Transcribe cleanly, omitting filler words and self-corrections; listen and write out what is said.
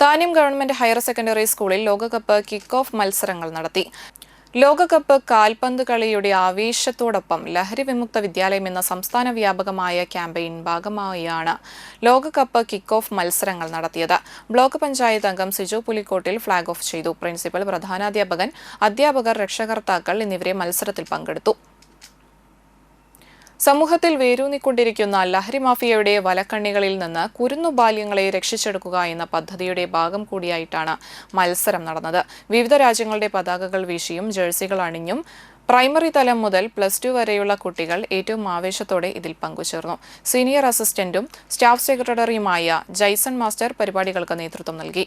Thanyam government higher secondary സ്കൂളിൽ ലോകകപ്പ് kick off മത്സരങ്ങൾ നടത്തി. ലോകകപ്പ് കാൽപന്ത് കളിയുടെ ആവേശത്തോടൊപ്പം ലഹരി വിമുക്ത വിദ്യാലയം എന്ന സംസ്ഥാന വ്യാപകമായ ക്യാമ്പയിൻ ഭാഗമായാണ് ലോകകപ്പ് കിക്ക് ഓഫ് മത്സരങ്ങൾ നടത്തിയത്. ബ്ലോക്ക് പഞ്ചായത്ത് അംഗം സിജു പുലിക്കോട്ടിൽ ഫ്ളാഗ് ഓഫ് ചെയ്തു. പ്രിൻസിപ്പൽ, പ്രധാനാധ്യാപകൻ, അധ്യാപകർ, രക്ഷകർത്താക്കൾ എന്നിവരെ മത്സരത്തിൽ പങ്കെടുത്തു. സമൂഹത്തിൽ വേരൂന്നിക്കൊണ്ടിരിക്കുന്ന ലഹരി മാഫിയയുടെ വലക്കണ്ണികളിൽ നിന്ന് കുരുന്നുബാല്യങ്ങളെ രക്ഷിച്ചെടുക്കുക എന്ന പദ്ധതിയുടെ ഭാഗം കൂടിയായിട്ടാണ് മത്സരം നടന്നത്. വിവിധ രാജ്യങ്ങളുടെ പതാകകൾ വീശിയും ജേഴ്സികൾ അണിഞ്ഞും പ്രൈമറി തലം മുതൽ +2 വരെയുള്ള കുട്ടികൾ ഏറ്റവും ആവേശത്തോടെ ഇതിൽ പങ്കുചേർന്നു. സീനിയർ അസിസ്റ്റന്റും സ്റ്റാഫ് സെക്രട്ടറിയുമായ ജയ്സൺ മാസ്റ്റർ പരിപാടികൾക്ക് നേതൃത്വം നൽകി.